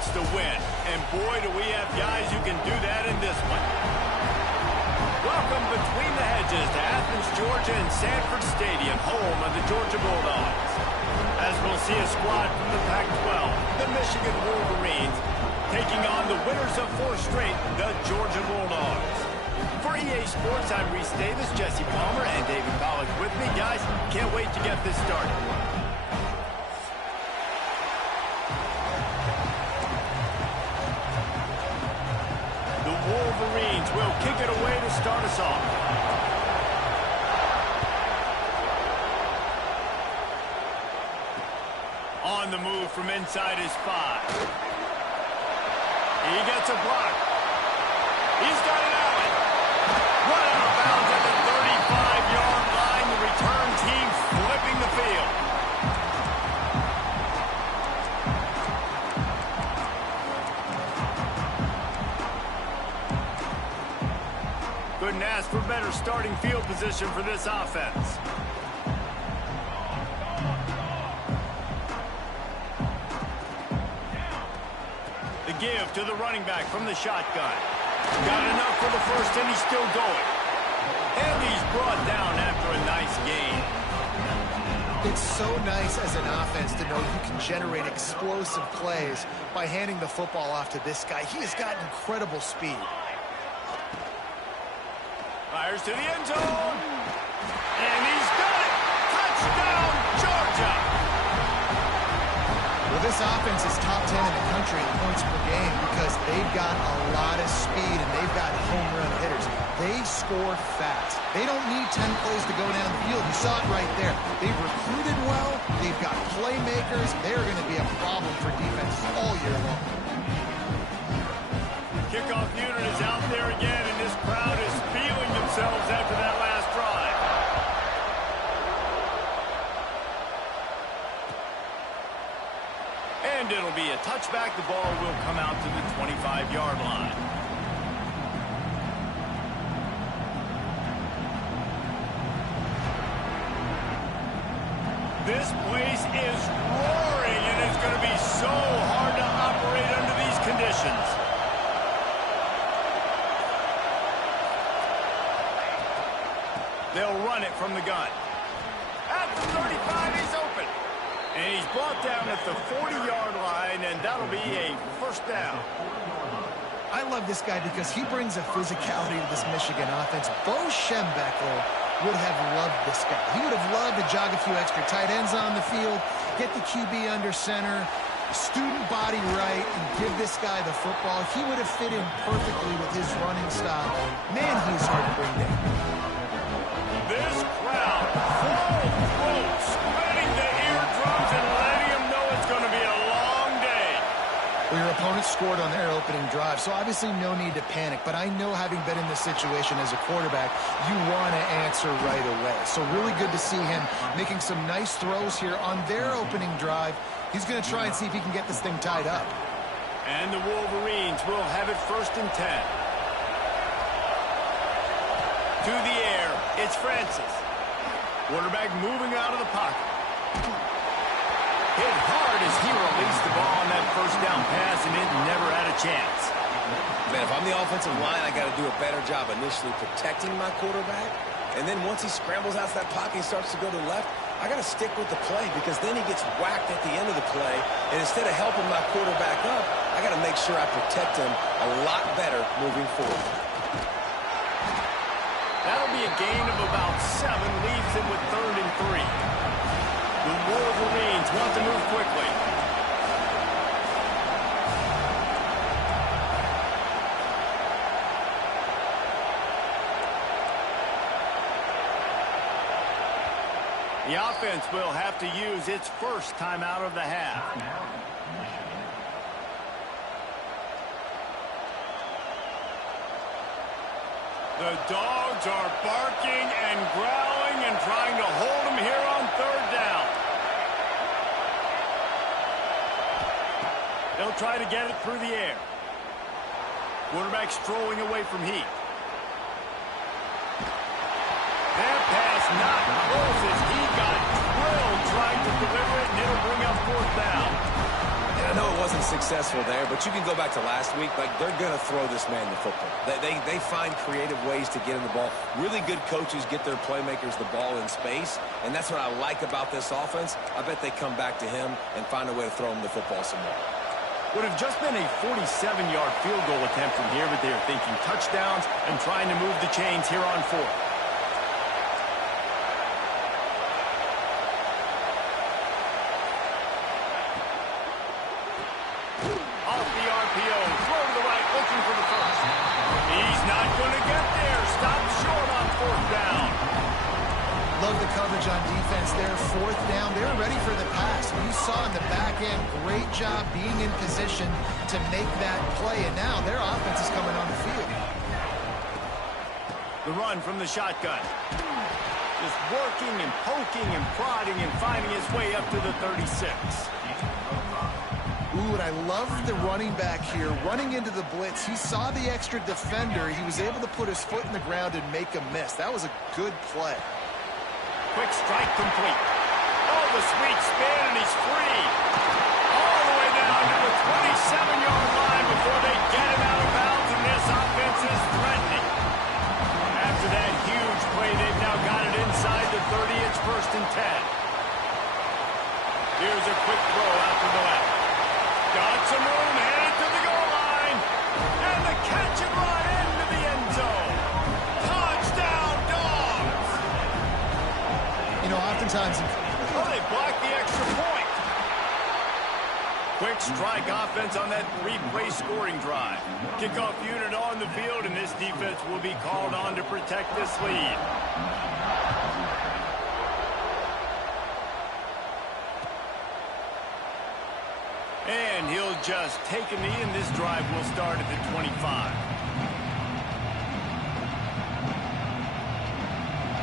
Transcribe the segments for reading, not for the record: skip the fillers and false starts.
chance to win. And boy, do we have guys who can do that in this one. Welcome between the hedges to Athens, Georgia and Sanford Stadium, home of the Georgia Bulldogs. As we'll see a squad from the Pac-12, the Michigan Wolverines, taking on the winners of 4 straight, the Georgia Bulldogs. For EA Sports, I'm Reese Davis, Jesse Palmer, and David Pollack with me. Guys, can't wait to get this started. The Wolverines will kick it away to start us off. On the move from inside his 5. He gets a block. He's got an outlet. Run out of bounds at the 35-yard line. The return team flipping the field. Couldn't ask for better starting field position for this offense. The give to the running back from the shotgun. Got enough for the first, and he's still going. And he's brought down after a nice gain. It's so nice as an offense to know you can generate explosive plays by handing the football off to this guy. He has got incredible speed. Fires to the end zone. And he's got it. Touchdown, Georgia. Well, this offense is top 10 in the country in points per game because they've got a lot of speed and they've got home run hitters. They score fast. They don't need 10 plays to go down the field. You saw it right there. They've recruited well. They've got playmakers. They're going to be a problem for defenses all year long. Kickoff unit is out there again, and this crowd is feeling themselves after that last drive. And it'll be a touchback. The ball will come out to the 25-yard line. This place is roaring, and it's going to be so hard to operate under these conditions. They'll run it from the gun. At the 35, he's open. And he's brought down at the 40-yard line, and that'll be a first down. I love this guy because he brings a physicality to this Michigan offense. Bo Schembechler would have loved this guy. He would have loved to jog a few extra tight ends on the field, get the QB under center, student body right, and give this guy the football. He would have fit in perfectly with his running style. Man, he's hard to bring down. This crowd, full throat, spreading the eardrums and letting them know it's going to be a long day. Well, your opponent scored on their opening drive, so obviously no need to panic. But I know, having been in this situation as a quarterback, you want to answer right away. So really good to see him making some nice throws here on their opening drive. He's going to try and see if he can get this thing tied up. And the Wolverines will have it 1st and 10. To the air, it's Francis. Quarterback moving out of the pocket. Hit hard as he released the ball on that first down pass, and it never had a chance. Man, if I'm the offensive line, I got to do a better job initially protecting my quarterback. And then once he scrambles out of that pocket and starts to go to the left, I got to stick with the play because then he gets whacked at the end of the play. And instead of helping my quarterback up, I got to make sure I protect him a lot better moving forward. That'll be a gain of about 7, leaves him with 3rd and 3. The Wolverines want to move quickly. The offense will have to use its first timeout of the half. The Dogs are barking and growling and trying to hold him here on 3rd down. They'll try to get it through the air. Quarterback strolling away from Heath. That pass not close as he got drilled trying to deliver it, and it'll bring up 4th down. And I I know it wasn't successful there, but you can go back to last week. Like, they're going to throw this man the football. They find creative ways to get him the ball. Really good coaches get their playmakers the ball in space, and that's what I like about this offense. I bet they come back to him and find a way to throw him the football some more. Would have just been a 47-yard field goal attempt from here, but they are thinking touchdowns and trying to move the chains here on fourth. Off the RPO, throw to the right, looking for the first. He's not going to get there. Stop short on fourth down. Love the coverage on defense there. Fourth down, they're ready for the pass. You saw in the back end, great job being in position to make that play, and now their offense is coming on the field. The run from the shotgun. Just working and poking and prodding and finding his way up to the 36. Ooh, and I love the running back here. Running into the blitz, he saw the extra defender. He was able to put his foot in the ground and make a miss. That was a good play. Quick strike complete. Oh, the sweet spin, and he's free. All the way down to the 27-yard line before they get him out of bounds, and this offense is threatening. After that huge play, they've now got it inside the 30. It's 1st and 10. Here's a quick throw out to the left. Got some room, headed to the goal line. And the catch and run into the end zone. Touchdown, Dogs! You know, oftentimes... Oh, they blocked the extra point. Quick strike offense on that 3-play scoring drive. Kickoff unit on the field, and this defense will be called on to protect this lead. And he'll just take a knee, and this drive will start at the 25.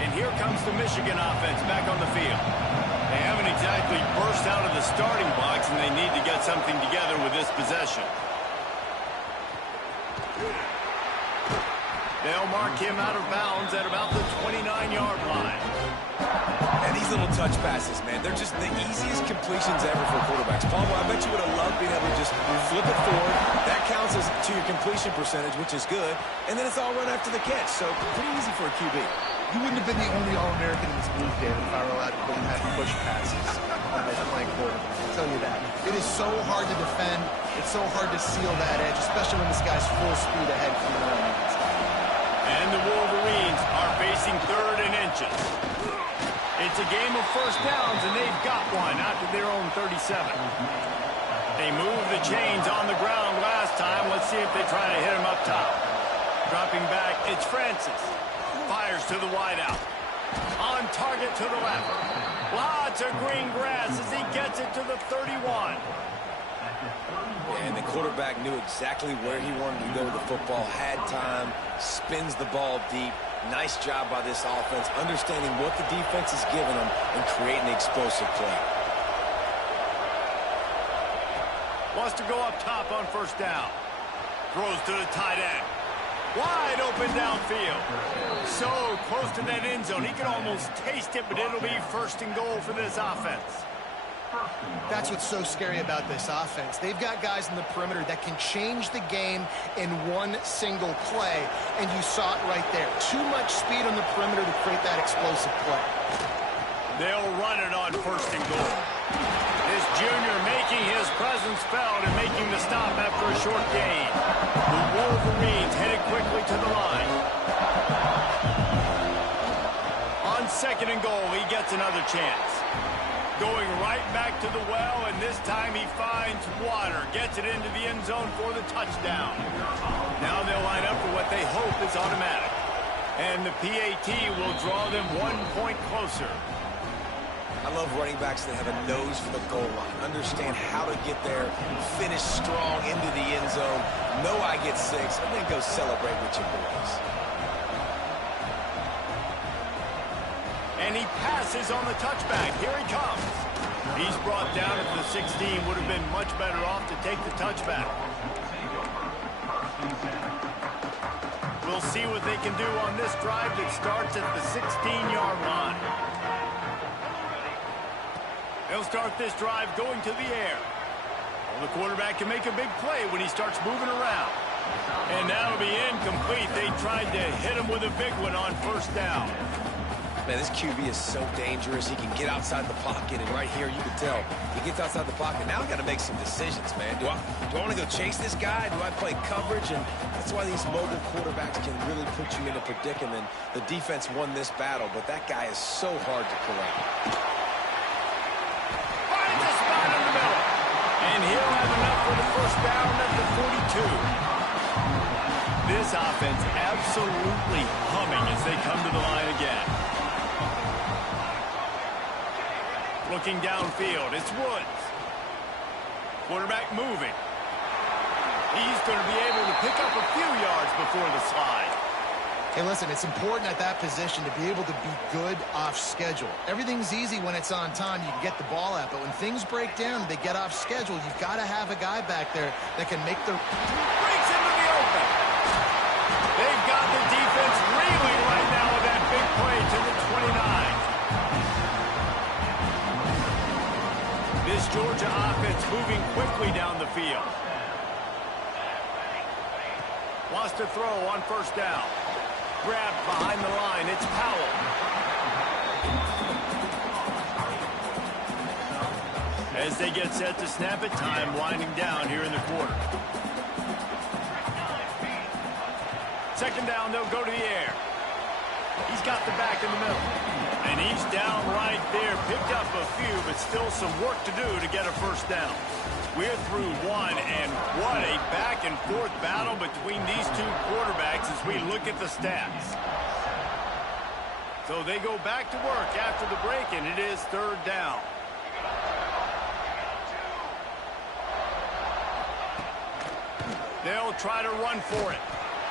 And here comes the Michigan offense back on the field. They haven't exactly burst out of the starting blocks, and they need to get something together with this possession. They'll mark him out of bounds at about the 29-yard line. And these little touch passes, man, they're just the easiest completions ever for quarterbacks. Palmer, I bet you would have loved being able to just flip it forward. That counts as to your completion percentage, which is good. And then it's all run after the catch, so pretty easy for a QB. You wouldn't have been the only All-American in this group, David, if I were allowed to put him having push passes on my playing quarterback. I'll tell you that. It is so hard to defend. It's so hard to seal that edge, especially when this guy's full speed ahead coming on. And the Wolverines are facing 3rd and inches. It's a game of first downs, and they've got one out to their own 37. They moved the chains on the ground last time. Let's see if they try to hit him up top. Dropping back, it's Francis. Fires to the wideout. On target to the left. Lots of green grass as he gets it to the 31. And the quarterback knew exactly where he wanted to go with the football, had time, spins the ball deep. Nice job by this offense, understanding what the defense is giving them and creating the explosive play. Wants to go up top on first down. Throws to the tight end. Wide open downfield. So close to that end zone. He can almost taste it, but it'll be 1st and goal for this offense. That's what's so scary about this offense. They've got guys in the perimeter that can change the game in one single play, and you saw it right there. Too much speed on the perimeter to create that explosive play. They'll run it on 1st and goal. This junior making his presence felt and making the stop after a short gain. The Wolverines headed quickly to the line. On 2nd and goal, he gets another chance. Going right back to the well, and this time he finds water. Gets it into the end zone for the touchdown. Now they'll line up for what they hope is automatic. And the PAT will draw them 1 point closer. I love running backs that have a nose for the goal line. Understand how to get there, finish strong into the end zone, know I get 6, and then go celebrate with your boys. And he passes on the touchback. Here he comes. He's brought down at the 16. Would have been much better off to take the touchback. We'll see what they can do on this drive that starts at the 16-yard line. They'll start this drive going to the air. Well, the quarterback can make a big play when he starts moving around. And that'll be incomplete. They tried to hit him with a big one on first down. Man, this QB is so dangerous. He can get outside the pocket, and right here you can tell he gets outside the pocket. Now I got to make some decisions, man. Do I want to go chase this guy? Do I play coverage? And that's why these mobile quarterbacks can really put you in a predicament. The defense won this battle, but that guy is so hard to corral. Find the spot in the middle. And he'll have enough for the first down at the 42. This offense absolutely humming as they come to the line again. Looking downfield, it's Woods. Quarterback moving. He's going to be able to pick up a few yards before the slide. Hey, listen, it's important at that position to be able to be good off schedule. Everything's easy when it's on time. You can get the ball out, but when things break down and they get off schedule, you've got to have a guy back there that can make the... Breaks into the open. They've got the defense reeling right now with that big play to the 29. This Georgia offense moving quickly down the field. Wants to throw on first down. Grabbed behind the line. It's Powell. As they get set to snap it, time winding down here in the quarter. Second down, they'll go to the air. He's got the back in the middle. And he's down right there. Picked up a few, but still some work to do to get a first down. We're through one, and what a back-and-forth battle between these two quarterbacks as we look at the stats. So they go back to work after the break, and it is third down. They'll try to run for it.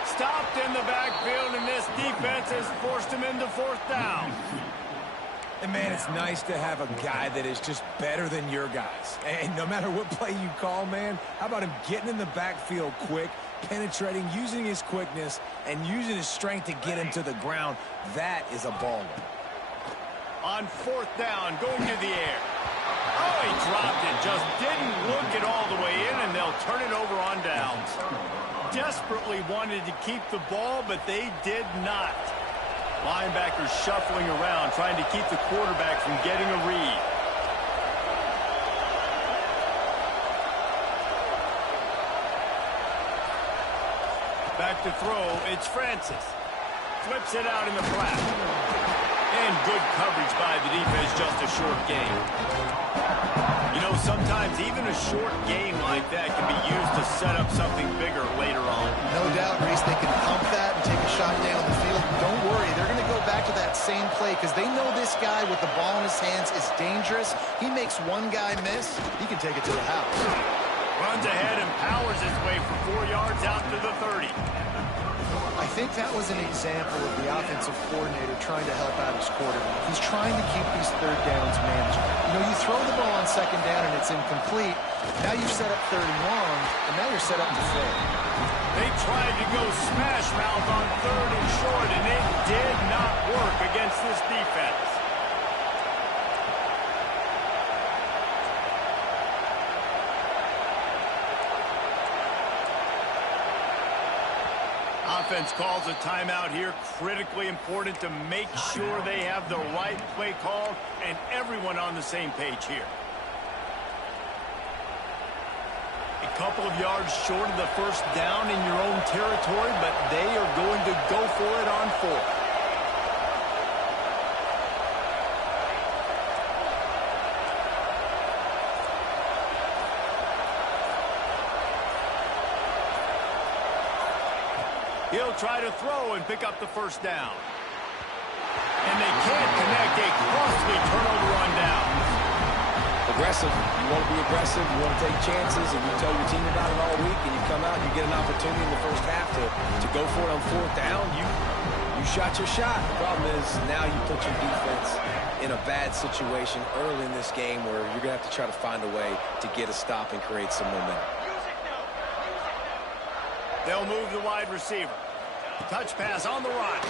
Stopped in the backfield, and this defense has forced him into fourth down. And, man, it's nice to have a guy that is just better than your guys. And no matter what play you call, man, how about him getting in the backfield quick, penetrating, using his quickness, and using his strength to get him to the ground? That is a baller. On fourth down, going to the air. Oh, he dropped it. Just didn't look it all the way in, and they'll turn it over on downs. Desperately wanted to keep the ball, but they did not. Linebackers shuffling around, trying to keep the quarterback from getting a read. Back to throw, it's Francis. Flips it out in the flat. And good coverage by the defense, just a short gain. You know, sometimes even a short gain like that can be used to set up something bigger later on. No doubt, Reese, they can pump that and take a shot down the field. Don't worry, they're going to go back to that same play because they know this guy with the ball in his hands is dangerous. He makes one guy miss, he can take it to the house. Runs ahead and powers his way for 4 yards out to the 30. I think that was an example of the offensive coordinator trying to help out his quarterback. He's trying to keep these third downs manageable. You know, you throw the ball on second down and it's incomplete. Now you've set up third and long, and now you're set up to fail. They tried to go smash mouth on third and short, and it did not work against this defense. Offense calls a timeout here. Critically important to make sure they have the right play call and everyone on the same page here. A couple of yards short of the first down in your own territory, but they are going to go for it on fourth. He'll try to throw and pick up the first down. And they can't connect. A costly turnover on downs. Aggressive. You want to be aggressive. You want to take chances, and you tell your team about it all week, and you come out and you get an opportunity in the first half to go for it on fourth down. You shot your shot. The problem is now you put your defense in a bad situation early in this game where you're going to have to try to find a way to get a stop and create some momentum. They'll move the wide receiver. Touch pass on the run.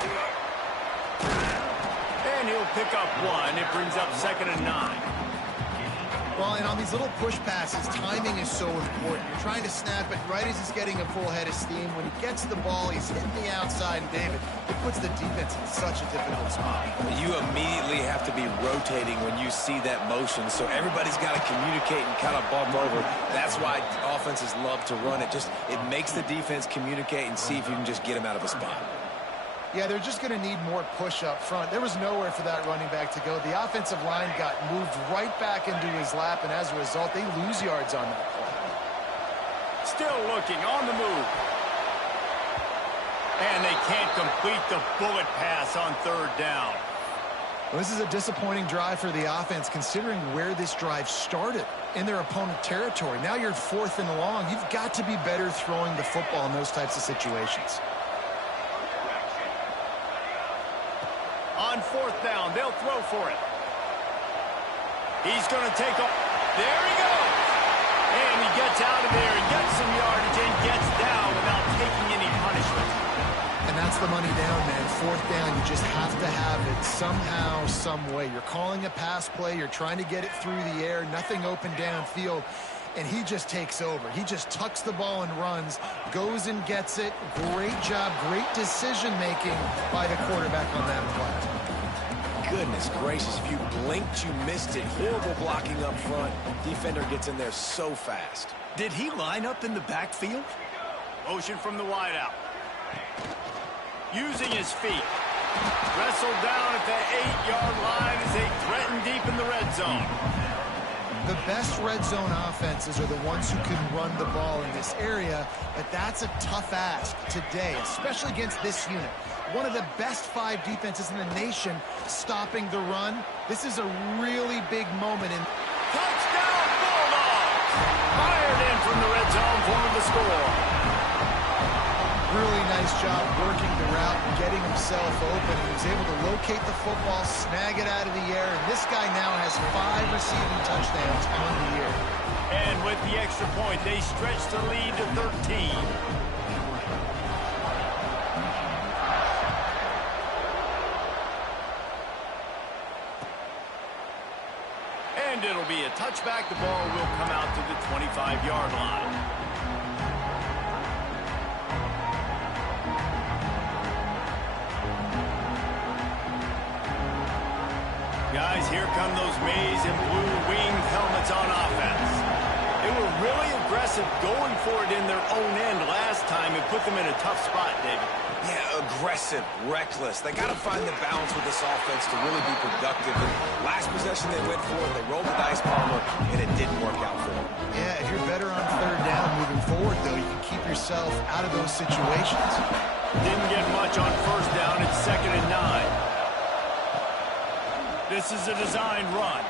And he'll pick up one. It brings up 2nd and 9. Well, and on these little push passes, timing is so important. You're trying to snap it right as he's getting a full head of steam. When he gets the ball, he's hitting the outside, and David, it puts the defense in such a difficult spot. You immediately have to be rotating when you see that motion, so everybody's got to communicate and kind of bump over. That's why offenses love to run it. It makes the defense communicate and see if you can just get him out of a spot. Yeah, they're just going to need more push up front. There was nowhere for that running back to go. The offensive line got moved right back into his lap, and as a result, they lose yards on that play. Still looking on the move. And they can't complete the bullet pass on third down. Well, this is a disappointing drive for the offense, considering where this drive started in their opponent territory. Now you're 4th and long. You've got to be better throwing the football in those types of situations. On 4th down, they'll throw for it. He's going to take off. There he goes. And he gets out of there and gets some yardage and gets down without taking any punishment. And that's the money down, man. 4th down, you just have to have it somehow, some way. You're calling a pass play. You're trying to get it through the air. Nothing open downfield. And he just takes over. He just tucks the ball and runs, goes and gets it. Great job, great decision-making by the quarterback on that play. Goodness gracious, if you blinked, you missed it. Horrible blocking up front. Defender gets in there so fast. Did he line up in the backfield? Motion from the wideout. Using his feet. Wrestled down at the 8-yard line as they threaten deep in the red zone. The best red zone offenses are the ones who can run the ball in this area, but that's a tough ask today, especially against this unit. One of the best 5 defenses in the nation stopping the run. This is a really big moment. Touchdown Bulldogs! Fired in from the red zone for the score. Really nice job working the route and getting himself open. He was able to locate the football, snag it out of the air, and this guy now has 5 receiving touchdowns on the year. And with the extra point, they stretch the lead to 13. And it'll be a touchback. The ball will come out to the 25-yard line. Guys, here come those maize and blue winged helmets on offense. They were really aggressive going for it in their own end last time and put them in a tough spot, David. Yeah, aggressive, reckless. They got to find the balance with this offense to really be productive. And last possession they went for it, they rolled the dice, Palmer, and it didn't work out for them. Yeah, if you're better on 3rd down moving forward, though, you can keep yourself out of those situations. Didn't get much on 1st down. It's 2nd and 9. This is a designed run.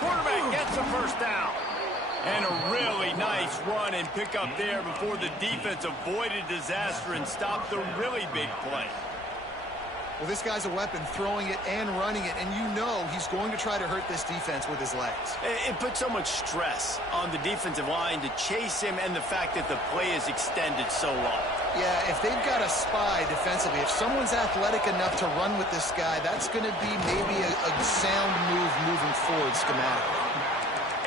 Quarterback gets a 1st down. And a really nice run and pick up there before the defense avoided disaster and stopped the really big play. Well, this guy's a weapon, throwing it and running it, and you know he's going to try to hurt this defense with his legs. It puts so much stress on the defensive line to chase him and the fact that the play is extended so long. Yeah, if they've got a spy defensively, if someone's athletic enough to run with this guy, that's going to be maybe a sound move moving forward schematically.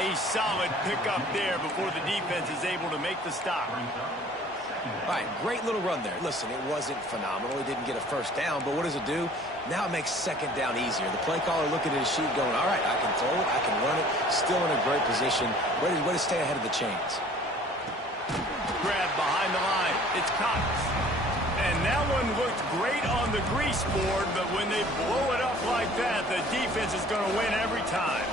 A solid pickup there before the defense is able to make the stop. All right, great little run there. Listen, it wasn't phenomenal. He didn't get a 1st down, but what does it do? Now it makes 2nd down easier. The play caller looking at his sheet going, all right, I can throw it, I can run it. Still in a great position. Ready to stay ahead of the chains. Grab behind the line. It's Cox. And that one looked great on the grease board, but when they blow it up like that, the defense is going to win every time.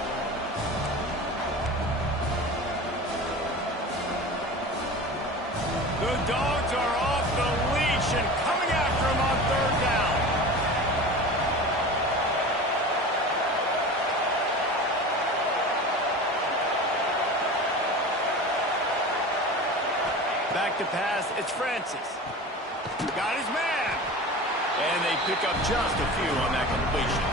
The Dogs are off the leash and coming after him on 3rd down. Back to pass, it's Francis. Got his man. And they pick up just a few on that completion.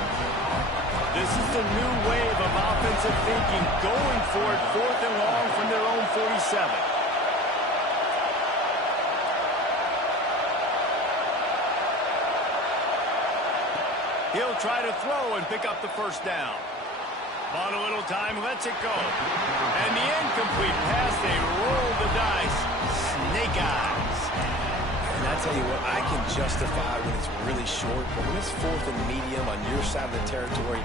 This is the new wave of offensive thinking, going for it 4th and long from their own 47. He'll try to throw and pick up the 1st down. Bought a little time, lets it go. And the incomplete pass, they roll the dice. Snake eyes. And I tell you what, I can justify when it's really short, but when it's 4th and medium on your side of the territory,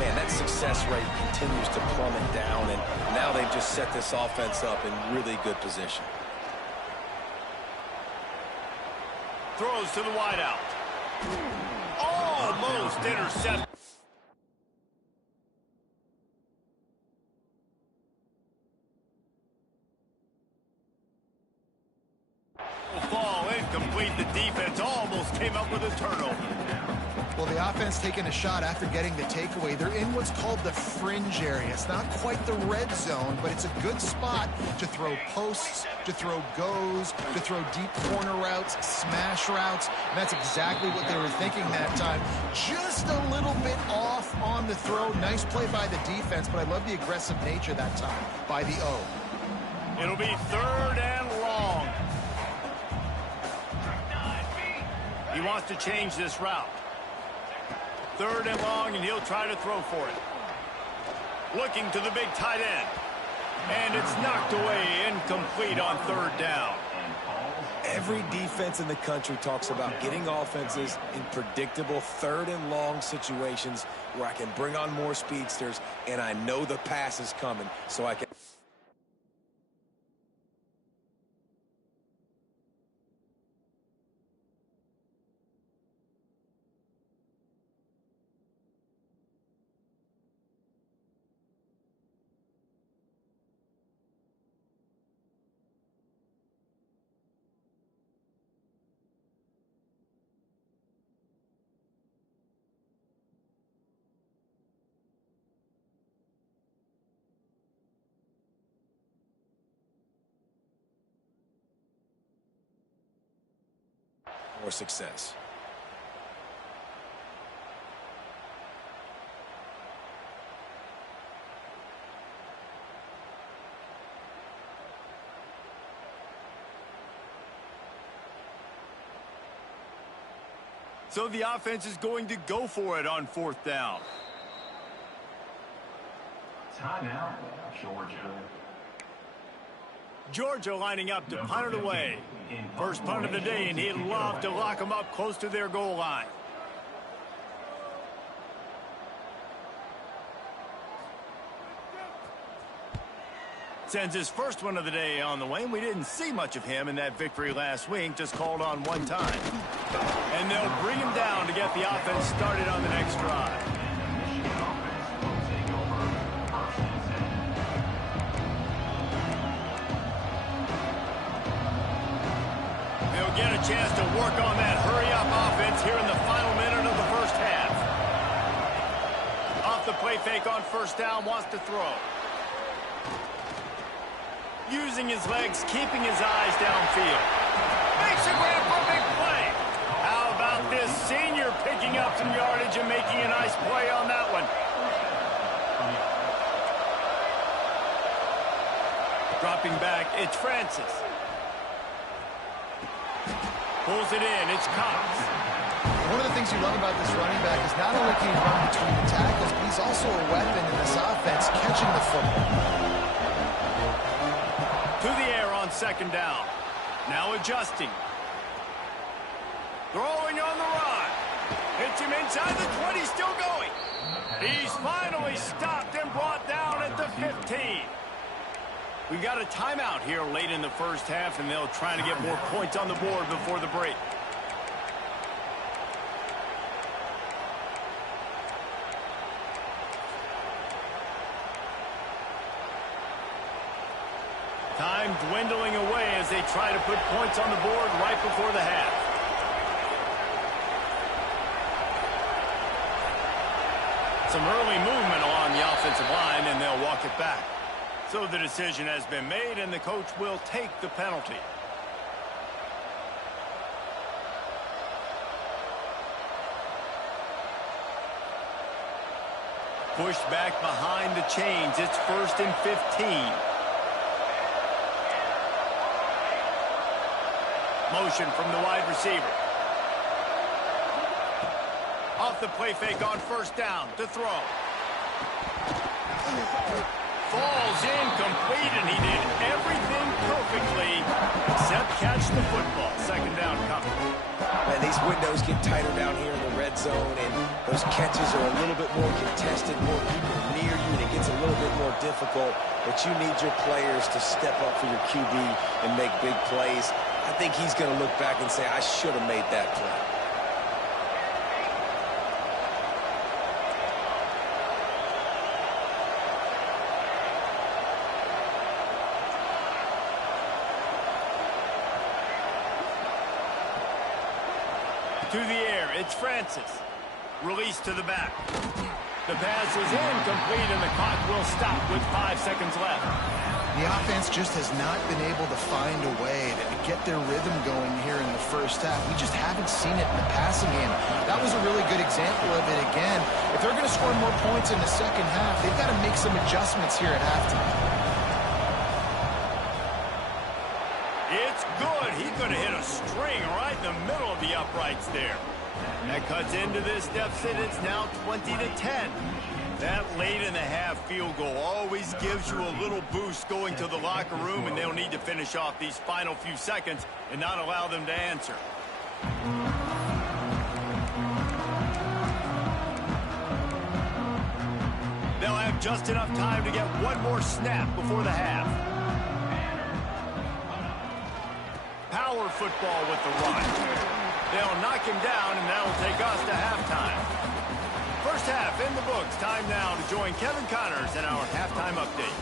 man, that success rate continues to plummet down, and now they've just set this offense up in really good position. Throws to the wideout. Almost intercepted. Ball incomplete. The defense almost came up with a turnover. Well, the offense taking a shot after getting the takeaway. They're in what's called the fringe area. It's not quite the red zone, but it's a good spot to throw posts, to throw goes, to throw deep corner routes, smash routes. And that's exactly what they were thinking that time. Just a little bit off on the throw. Nice play by the defense, but I love the aggressive nature that time by the O. It'll be 3rd and long. He wants to change this route. 3rd and long, and he'll try to throw for it. Looking to the big tight end. And it's knocked away, incomplete on 3rd down. Every defense in the country talks about getting offenses in predictable 3rd and long situations where I can bring on more speedsters, and I know the pass is coming, so I can... more success. So the offense is going to go for it on 4th down. Timeout, Georgia. Georgia lining up to punt it away. First punt of the day, and he'd love to lock them up close to their goal line. Sends his first one of the day on the way, and we didn't see much of him in that victory last week, just called on one time. And they'll bring him down to get the offense started on the next drive. They'll get a chance to work on that hurry-up offense here in the final minute of the first half. Off the play fake on 1st down, wants to throw. Using his legs, keeping his eyes downfield. Makes a grab for a big play. How about this senior picking up some yardage and making a nice play on that one? Dropping back, it's Francis. Pulls it in, it's Cox. One of the things you love about this running back is not only can he run between the tackles, but he's also a weapon in this offense, catching the football. To the air on 2nd down. Now adjusting. Throwing on the run. Hits him inside the 20, still going. He's finally stopped and brought down at the 15. We've got a timeout here late in the first half, and they'll try to get more points on the board before the break. Time dwindling away as they try to put points on the board right before the half. Some early movement along the offensive line, and they'll walk it back. So the decision has been made, and the coach will take the penalty. Pushed back behind the chains. It's 1st and 15. Motion from the wide receiver. Off the play fake on 1st down to throw. Falls incomplete, and he did everything perfectly except catch the football. Second down coming. Man, these windows get tighter down here in the red zone, and those catches are a little bit more contested, more people near you, and it gets a little bit more difficult. But you need your players to step up for your QB and make big plays. I think he's going to look back and say, I should have made that play. To the air, it's Francis. Release to the back. The pass is incomplete, and the clock will stop with 5 seconds left. The offense just has not been able to find a way to get their rhythm going here in the first half. We just haven't seen it in the passing game. That was a really good example of it again. If they're going to score more points in the second half, they've got to make some adjustments here at halftime. It's good. He could have hit a string right in the middle of the uprights there. That cuts into this deficit. It's now 20-10. That late in the half field goal always gives you a little boost going to the locker room, and they'll need to finish off these final few seconds and not allow them to answer. They'll have just enough time to get one more snap before the half. Power football with the run. They'll knock him down, and that'll take us to halftime. First half in the books. Time now to join Kevin Connors in our halftime update.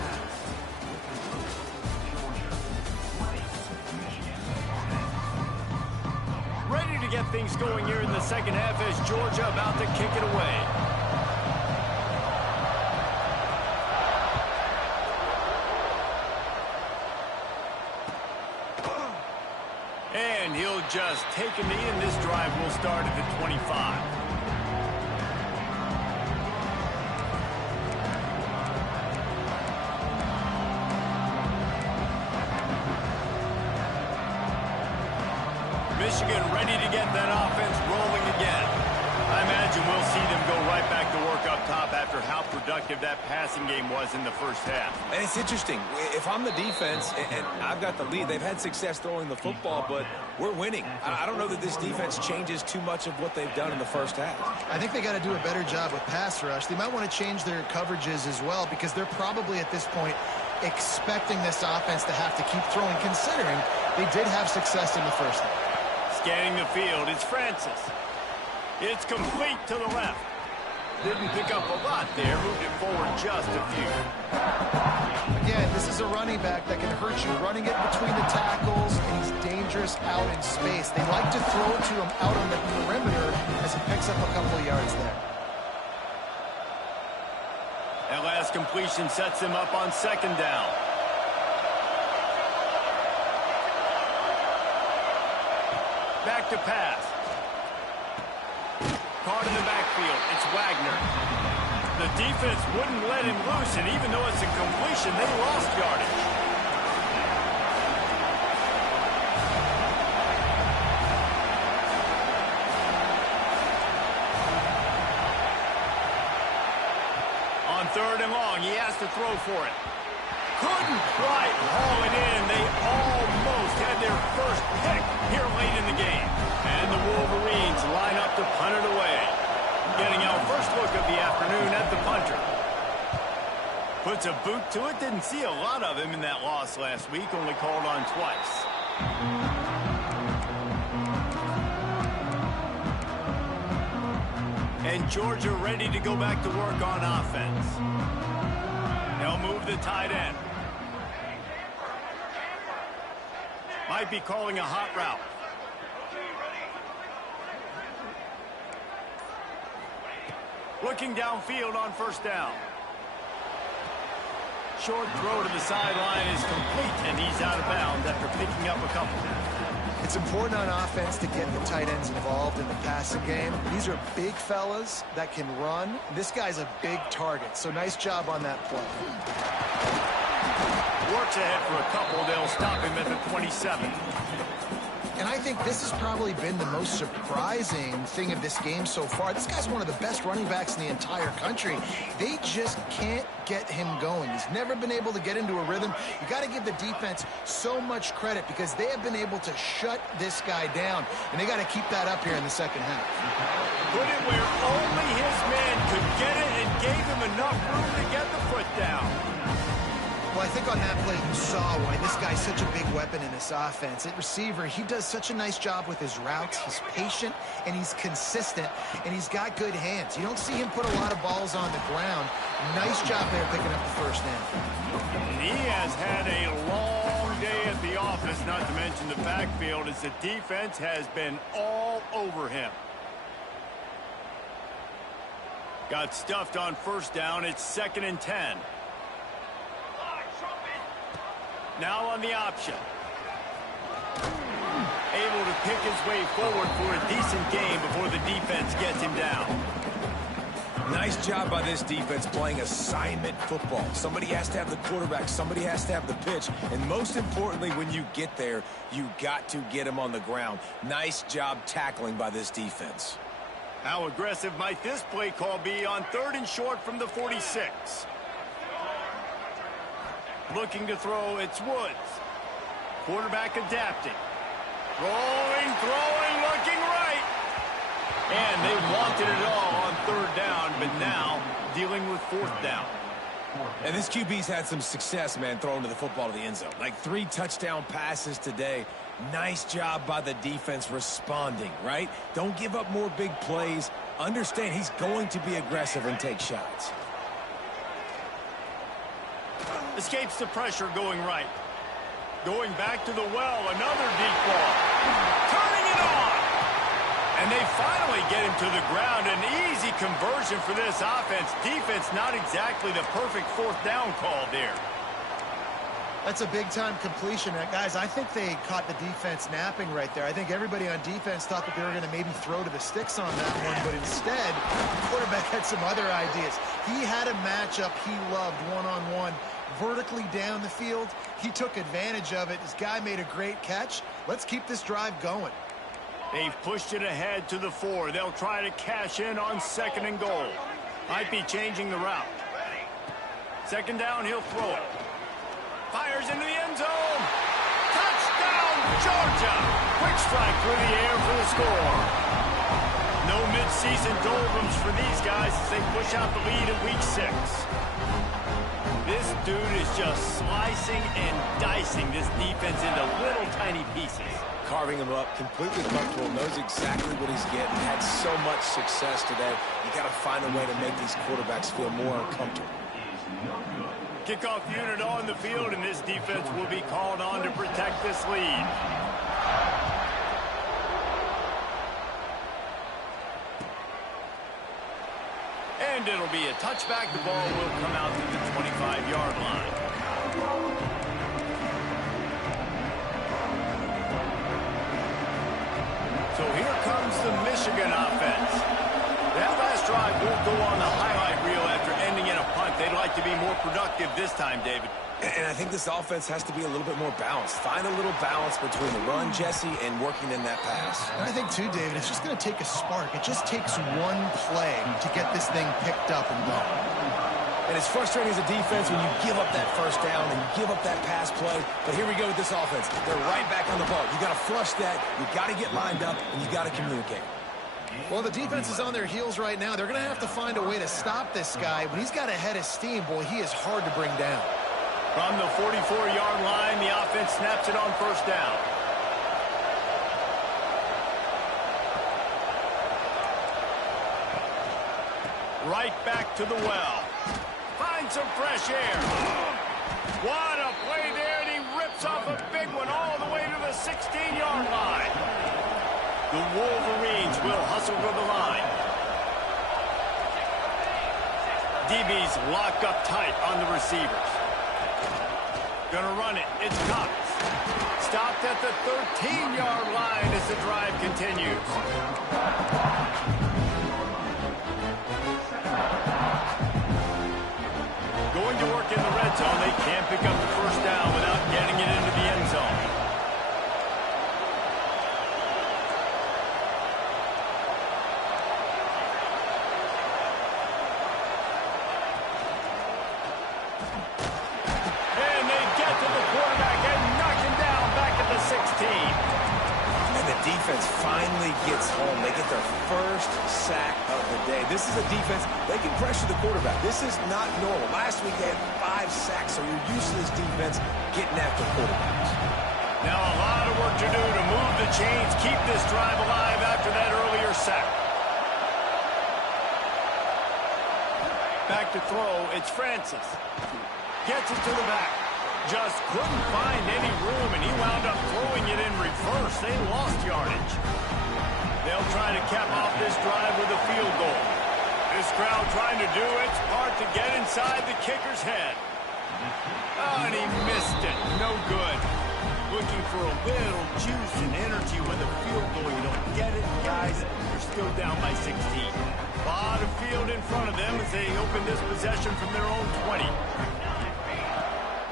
Ready to get things going here in the second half as Georgia about to kick it away. And he'll just take a knee, and this drive will start at the 25. Michigan ready to get that offense rolling again. I imagine we'll see them go right back to work up top after how productive that passing game was in the first half. And it's interesting. If I'm the defense and I've got the lead, they've had success throwing the football, but we're winning. I don't know that this defense changes too much of what they've done in the first half. I think they got to do a better job with pass rush. They might want to change their coverages as well, because they're probably at this point expecting this offense to have to keep throwing, considering they did have success in the first half. Scanning the field, it's Francis. It's complete to the left. Didn't pick up a lot there, moved it forward just a few. Again, this is a running back that can hurt you, running it between the tackles, and he's dangerous out in space. They like to throw it to him out on the perimeter as he picks up a couple of yards there. That last completion sets him up on second down. Back to pass. Caught in the backfield. It's Wagner. The defense wouldn't let him loose, and even though it's a completion, they lost yardage. On third and long, he has to throw for it. Couldn't quite haul it in. They almost had their first pick here late in the game. And the Wolverines line up to punt it away. Getting our first look of the afternoon at the punter. Puts a boot to it. Didn't see a lot of him in that loss last week. Only called on twice. And Georgia ready to go back to work on offense. They'll move the tight end. Might be calling a hot route. Looking downfield on first down. Short throw to the sideline is complete, and he's out of bounds after picking up a couple. It's important on offense to get the tight ends involved in the passing game. These are big fellas that can run. This guy's a big target, so nice job on that play. Works ahead for a couple. They'll stop him at the 27. And I think this has probably been the most surprising thing of this game so far. This guy's one of the best running backs in the entire country. They just can't get him going. He's never been able to get into a rhythm. You got to give the defense so much credit because they have been able to shut this guy down, and they got to keep that up here in the second half. Put it where only his man could get it and gave him enough room to get the foot down. Well, I think on that play you saw why this guy's such a big weapon in this offense. At receiver, he does such a nice job with his routes. He's patient, and he's consistent, and he's got good hands. You don't see him put a lot of balls on the ground. Nice job there picking up the first down. He has had a long day at the office, not to mention the backfield, as the defense has been all over him. Got stuffed on first down. It's 2nd and 10. Now on the option. Able to pick his way forward for a decent game before the defense gets him down. Nice job by this defense playing assignment football. Somebody has to have the quarterback, somebody has to have the pitch, and most importantly, when you get there, you got to get him on the ground. Nice job tackling by this defense. How aggressive might this play call be on 3rd and short from the 46? Looking to throw, it's Woods. Quarterback adapting. Throwing, looking right. And they wanted it all on 3rd down, but now dealing with 4th down. And this QB's had some success, man, throwing to the football to the end zone. Like 3 touchdown passes today. Nice job by the defense responding, right? Don't give up more big plays. Understand he's going to be aggressive and take shots. Escapes the pressure going right. Going back to the well, another deep ball. Turning it on. And they finally get him to the ground. An easy conversion for this offense. Defense not exactly the perfect 4th down call there. That's a big-time completion. Guys, I think they caught the defense napping right there. I think everybody on defense thought that they were going to maybe throw to the sticks on that one, but instead, the quarterback had some other ideas. He had a matchup he loved one-on-one, vertically down the field. He took advantage of it. This guy made a great catch. Let's keep this drive going. They've pushed it ahead to the 4. They'll try to cash in on 2nd and goal. Might be changing the route. 2nd down, he'll throw it. Fires into the end zone. Touchdown, Georgia. Quick strike through the air for the score. No midseason doldrums for these guys as they push out the lead in week 6. This dude is just slicing and dicing this defense into little tiny pieces. Carving him up, completely comfortable, knows exactly what he's getting, had so much success today. You got to find a way to make these quarterbacks feel more uncomfortable. Kickoff unit on the field, and this defense will be called on to protect this lead. And it'll be a touchback. The ball will come out to the 25-yard line. So here comes the Michigan offense. That last drive will go on the highlight reel after ending in a punt. They'd like to be more productive this time, David. And I think this offense has to be a little bit more balanced. Find a little balance between the run, Jesse, and working in that pass. And I think, too, David, it's just going to take a spark. It just takes one play to get this thing picked up and going. And it's frustrating as a defense when you give up that first down and you give up that pass play. But here we go with this offense. They're right back on the ball. You got to flush that. You got to get lined up, and you got to communicate. Well, the defense is on their heels right now. They're going to have to find a way to stop this guy. When he's got a head of steam, boy, he is hard to bring down. From the 44-yard line, the offense snaps it on first down. Right back to the well. Find some fresh air. What a play there, and he rips off a big one all the way to the 16-yard line. The Wolverines will hustle to the line. DBs lock up tight on the receivers. Gonna run it. It's Cox. Stopped at the 13-yard line as the drive continues. Going to work in the red zone. They can't pick up the first down without getting it into the end zone. offense finally gets home. They get their first sack of the day. This is a defense, they can pressure the quarterback. This is not normal. Last week they had 5 sacks, so you're used to this defense getting after quarterbacks. Now a lot of work to do to move the chains, keep this drive alive after that earlier sack. Back to throw, it's Francis. Gets it to the back. Just couldn't find any room, and he wound up throwing it in reverse. They lost yardage. They'll try to cap off this drive with a field goal. This crowd trying to do its part to get inside the kicker's head. Oh, and he missed it. No good. Looking for a little juice and energy with a field goal. You don't get it, guys. They're still down by 16. A lot of field in front of them as they open this possession from their own 20.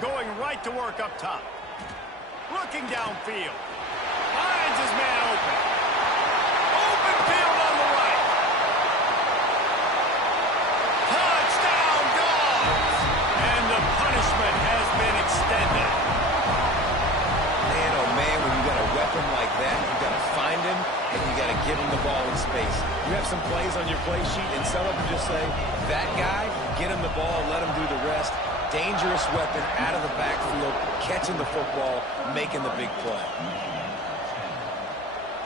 Going right to work up top. Looking downfield. Finds his man open. Open field on the right. Touchdown, Dogs! And the punishment has been extended. Man, oh man, when you got a weapon like that, you got to find him and you got to give him the ball in space. You have some plays on your play sheet, and some of them just say, that guy, get him the ball, let him do the rest. Dangerous weapon out of the backfield, catching the football, making the big play.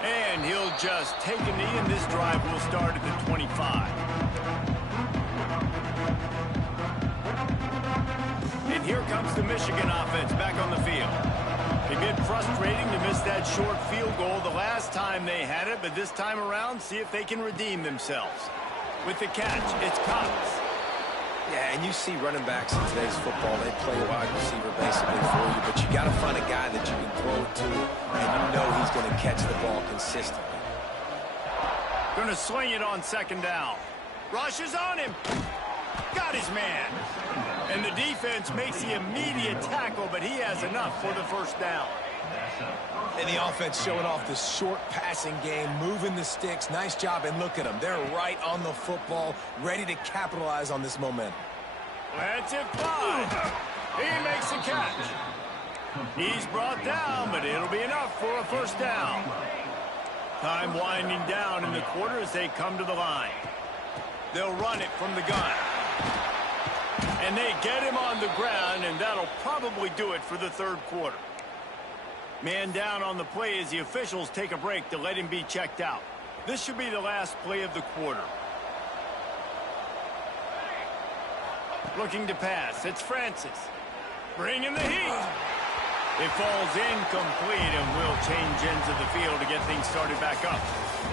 And he'll just take a knee, and this drive will start at the 25. And here comes the Michigan offense back on the field. They've been frustrating to miss that short field goal the last time they had it, but this time around, see if they can redeem themselves. With the catch, it's Cox. Yeah, and you see running backs in today's football, they play wide receiver basically for you, but you got to find a guy that you can throw it to, and you know he's going to catch the ball consistently. Going to sling it on second down. Rushes on him. Got his man. And the defense makes the immediate tackle, but he has enough for the first down. And the offense showing off the short passing game, moving the sticks. Nice job, and look at them. They're right on the football, ready to capitalize on this momentum. Lets it fly. He makes the catch. He's brought down, but it'll be enough for a first down. Time winding down in the quarter as they come to the line. They'll run it from the gun. And they get him on the ground, and that'll probably do it for the third quarter. Man down on the play as the officials take a break to let him be checked out. This should be the last play of the quarter. Looking to pass. It's Francis. Bringing the heat. It falls incomplete, and will change ends of the field to get things started back up.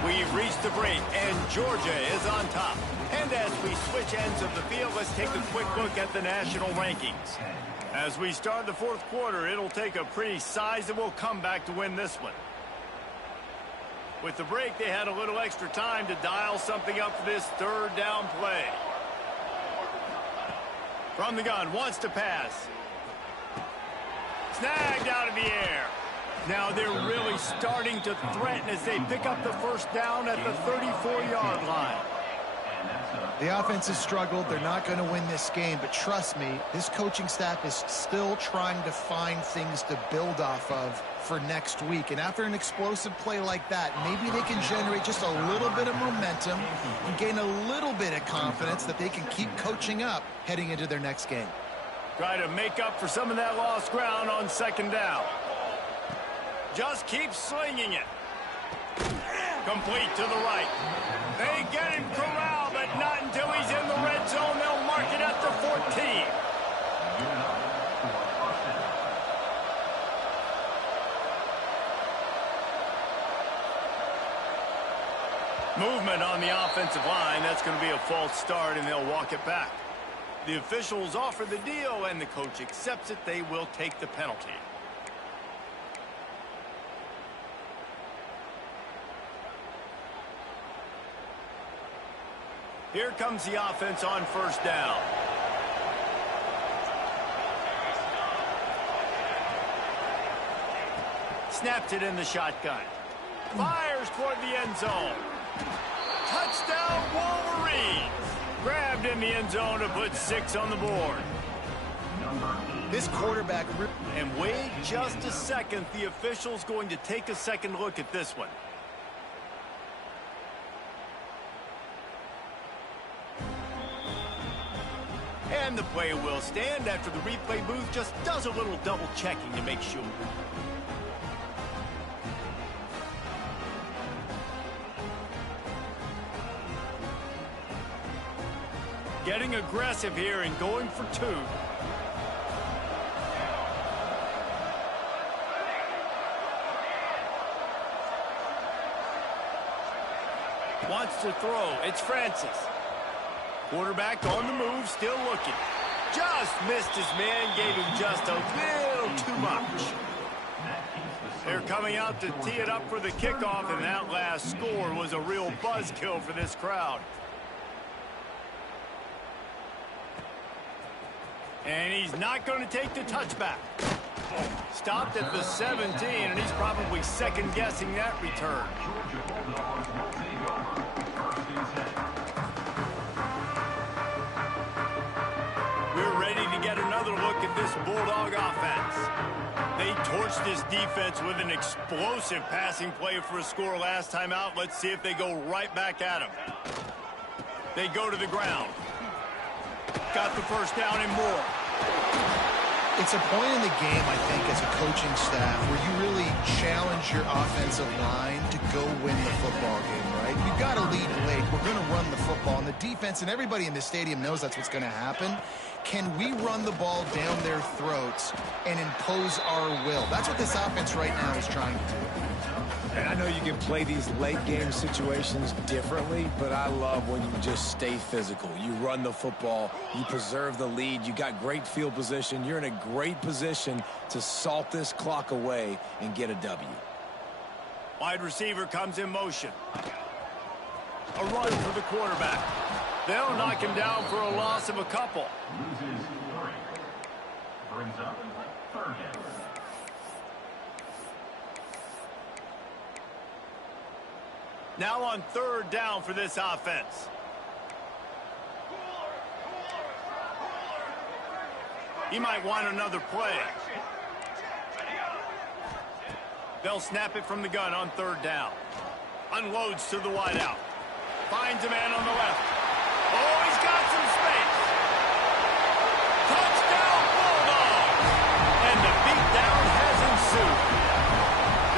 We've reached the break, and Georgia is on top. And as we switch ends of the field, let's take a quick look at the national rankings. As we start the fourth quarter, it'll take a pretty sizable comeback to win this one. With the break, they had a little extra time to dial something up for this third down play. From the gun, wants to pass. Snagged out of the air. Now they're really starting to threaten as they pick up the first down at the 34-yard line. The offense has struggled. They're not going to win this game, but trust me, this coaching staff is still trying to find things to build off of for next week. And after an explosive play like that, maybe they can generate just a little bit of momentum and gain a little bit of confidence that they can keep coaching up heading into their next game. Try to make up for some of that lost ground on second down. Just keep slinging it. Complete to the right. They get him corralled, but not until he's in the red zone. They'll mark it at the 14. Movement on the offensive line. That's going to be a false start, and they'll walk it back. The officials offer the deal, and the coach accepts it. They will take the penalty. Here comes the offense on first down. Snapped it in the shotgun. Fires toward the end zone. Touchdown, Wolverines. Grabbed in the end zone to put 6 on the board. This quarterback... And wait just a second. The official's going to take a second look at this one. And the play will stand after the replay booth just does a little double checking to make sure. Getting aggressive here and going for two. Wants to throw. It's Francis. Quarterback on the move, still looking. Just missed his man, gave him just a little too much. They're coming out to tee it up for the kickoff, and that last score was a real buzzkill for this crowd. And he's not going to take the touchback. Stopped at the 17, and he's probably second-guessing that return. We're ready to get another look at this Bulldog offense. They torched this defense with an explosive passing play for a score last time out. Let's see if they go right back at him. They go to the ground. Got the first down and more. It's a point in the game, I think, as a coaching staff where you really challenge your offensive line to go win the football game, right? You've got to lead late. We're going to run the football. And the defense and everybody in the stadium knows that's what's going to happen. Can we run the ball down their throats and impose our will? That's what this offense right now is trying to do. And I know you can play these late-game situations differently, but I love when you just stay physical. You run the football, you preserve the lead, you got great field position, you're in a great position to salt this clock away and get a W. Wide receiver comes in motion. A run for the quarterback. They'll knock him down for a loss of a couple. Loses 3. Brings up third down. Now on third down for this offense. He might want another play. They'll snap it from the gun on third down. Unloads to the wideout. Finds a man on the left. Oh, he's got some space. Touchdown Bulldogs! And the beatdown has ensued.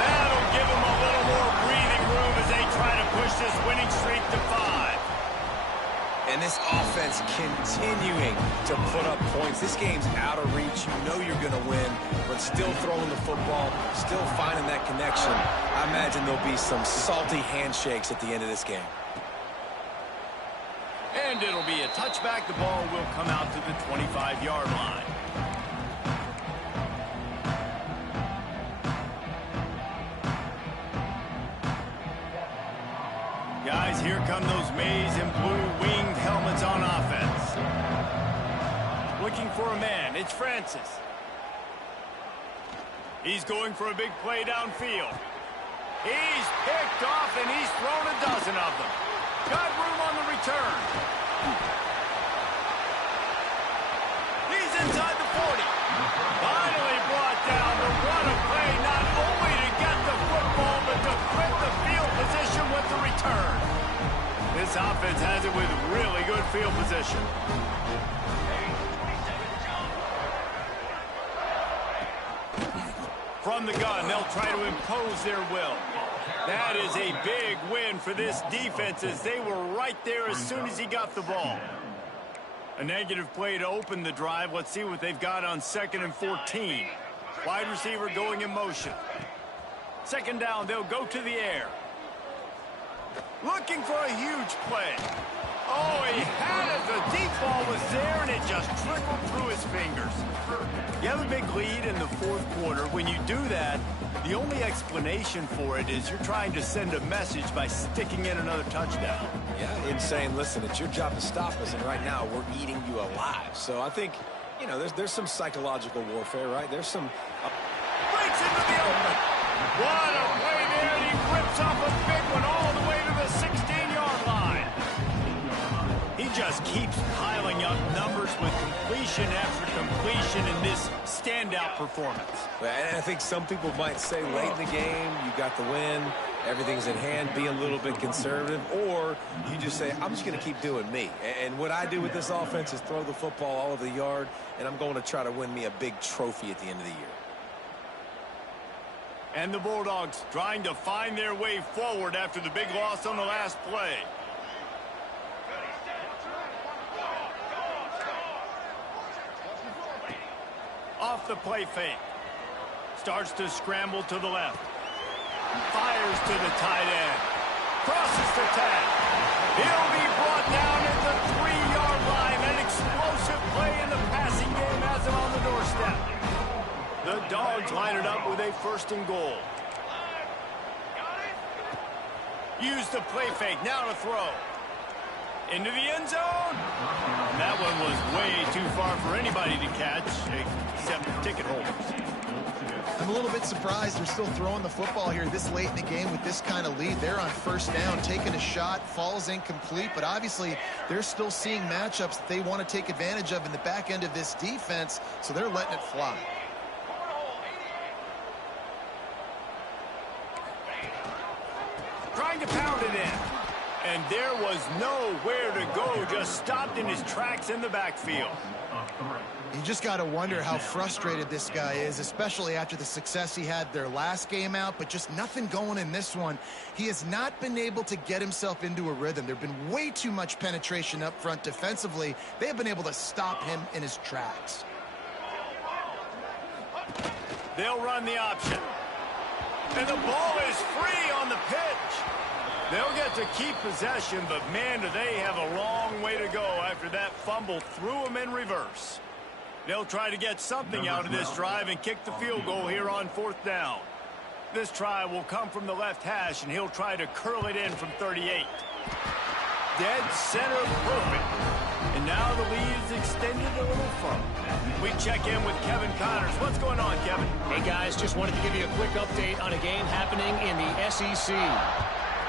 That'll give him a little more breathing room as they try to push this winning streak to 5. And this offense continuing to put up points. This game's out of reach. You know you're going to win, but still throwing the football, still finding that connection. I imagine there'll be some salty handshakes at the end of this game. And it'll be a touchback. The ball will come out to the 25-yard line. Guys, here come those maize and blue winged helmets on offense. Looking for a man. It's Francis. He's going for a big play downfield. He's picked off, and he's thrown a dozen of them. Got room on the return. He's inside the 40. Finally brought down. The run of play not only to get the football, but to flip the field position with the return. This offense has it with really good field position. From the gun, they'll try to impose their will. That is a big win for this defense as they were right there as soon as he got the ball. A negative play to open the drive. Let's see what they've got on 2nd and 14. Wide receiver going in motion. Second down, they'll go to the air. Looking for a huge play. Oh, he had it. The deep ball was there, and it just trickled through his fingers. You have a big lead in the fourth quarter. When you do that, the only explanation for it is you're trying to send a message by sticking in another touchdown. Yeah, in saying, listen, it's your job to stop us, and right now we're eating you alive. So I think, you know, there's some psychological warfare, right? There's some... Breaks into the open. What a play there. He rips off a big one all the way to the 16-yard line. He just keeps piling up numbers with completion after completion in this standout performance. And I think some people might say late in the game, you got the win. everything's in hand, be a little bit conservative, or you just say, I'm just going to keep doing me. And what I do with this offense is throw the football all over the yard, and I'm going to try to win me a big trophy at the end of the year. And the Bulldogs trying to find their way forward after the big loss on the last play. Off the play fake. Starts to scramble to the left. Fires to the tight end. Crosses the 10. He'll be brought down at the 3-yard line. An explosive play in the passing game has him on the doorstep. The Dogs line it up with a 1st and goal. Use the play fake. Now to throw. Into the end zone. And that one was way too far for anybody to catch, except ticket holders. I'm a little bit surprised they're still throwing the football here this late in the game with this kind of lead. They're on 1st down, taking a shot, falls incomplete, but obviously they're still seeing matchups that they want to take advantage of in the back end of this defense, so they're letting it fly. Trying to pound it in. And there was nowhere to go, just stopped in his tracks in the backfield. You just got to wonder how frustrated this guy is, especially after the success he had their last game out, but just nothing going in this one. He has not been able to get himself into a rhythm. There have been way too much penetration up front defensively. They have been able to stop him in his tracks. They'll run the option. And the ball is free on the pitch. They'll get to keep possession, but man, do they have a long way to go after that fumble threw them in reverse. They'll try to get something out of this drive and kick the field goal here on 4th down. This try will come from the left hash, and he'll try to curl it in from 38. Dead center perfect. And now the lead is extended a little further. We check in with Kevin Connors. What's going on, Kevin? Hey, guys, just wanted to give you a quick update on a game happening in the SEC.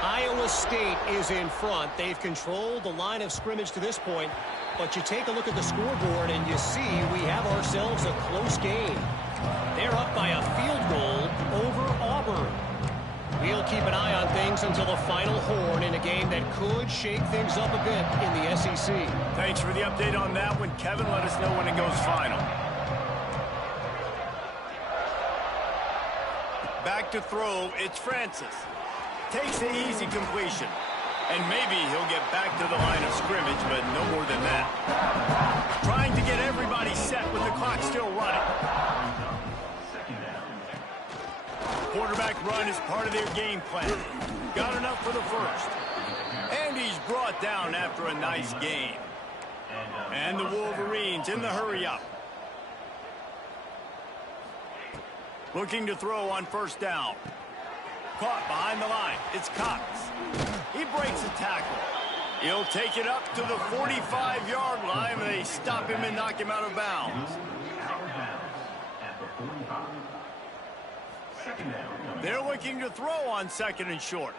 Iowa State is in front. They've controlled the line of scrimmage to this point, but you take a look at the scoreboard and you see we have ourselves a close game. They're up by a field goal over Auburn. We'll keep an eye on things until the final horn in a game that could shake things up a bit in the SEC. Thanks for the update on that one, Kevin. Let us know when it goes final. Back to throw, it's Francis. Takes the easy completion. And maybe he'll get back to the line of scrimmage, but no more than that. Trying to get everybody set with the clock still running. Quarterback run is part of their game plan. Got enough for the 1st. And he's brought down after a nice game. And the Wolverines in the hurry-up. Looking to throw on 1st down. Caught behind the line. It's Cox. He breaks a tackle. He'll take it up to the 45-yard line. They stop him and knock him out of bounds. They're looking to throw on 2nd and short.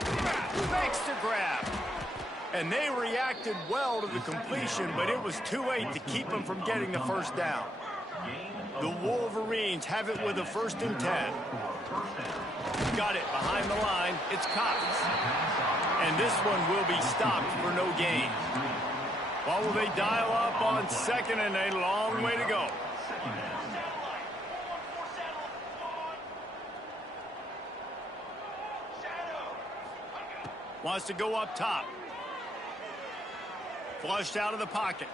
Makes the grab. And they reacted well to the completion, but it was too late to keep him from getting the 1st down. The Wolverines have it with a 1st and 10. Got it behind the line. It's Cox. And this one will be stopped for no gain. Well, will they dial up on 2nd and a long way to go? Wants to go up top. Flushed out of the pocket.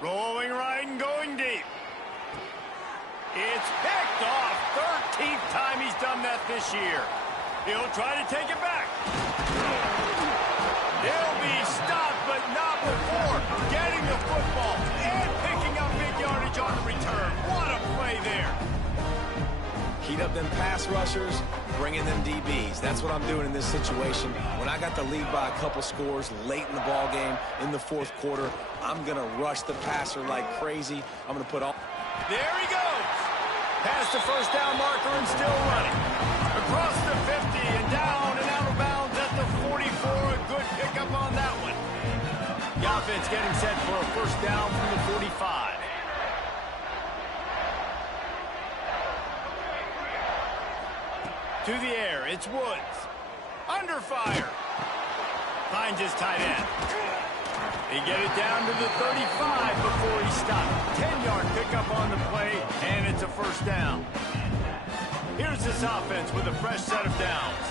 Rolling right and going deep. It's picked off. 13th time he's done that this year. He'll try to take it back. He'll be stopped, but not before getting the football and picking up big yardage on the return. What a play there. Heat up them pass rushers, bring in them DBs. That's what I'm doing in this situation. When I got the lead by a couple scores late in the ball game in the 4th quarter, I'm going to rush the passer like crazy. I'm going to put all... There he goes. Past the 1st down marker and still running. Across the 50 and down and out of bounds at the 44. A good pickup on that one. The offense getting set for a 1st down from the 45. To the air, it's Woods. Under fire. Finds his tight end. He get it down to the 35 before he stopped. 10-yard pickup on the play, and it's a first down. Here's this offense with a fresh set of downs.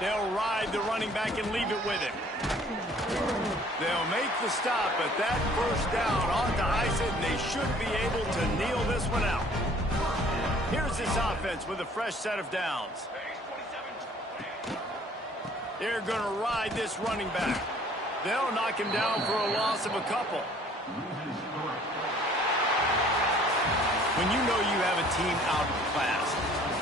They'll ride the running back and leave it with him. They'll make the stop, but that first down ought to ice it, and they should be able to kneel this one out. Here's this offense with a fresh set of downs. They're going to ride this running back. They'll knock him down for a loss of a couple. When you know you have a team outclassed,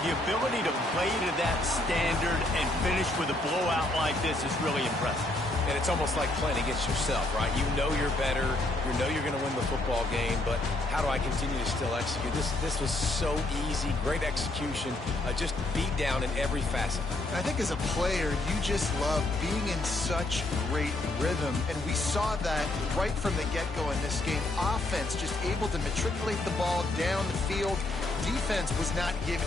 the ability to play to that standard and finish with a blowout like this is really impressive. And it's almost like playing against yourself, right? You know you're better. You know you're going to win the football game, but how do I continue to still execute? This was so easy. Great execution. Just beat down in every facet. I think as a player, you just love being in such great rhythm, and we saw that right from the get-go in this game. Offense just able to matriculate the ball down the field. Defense was not given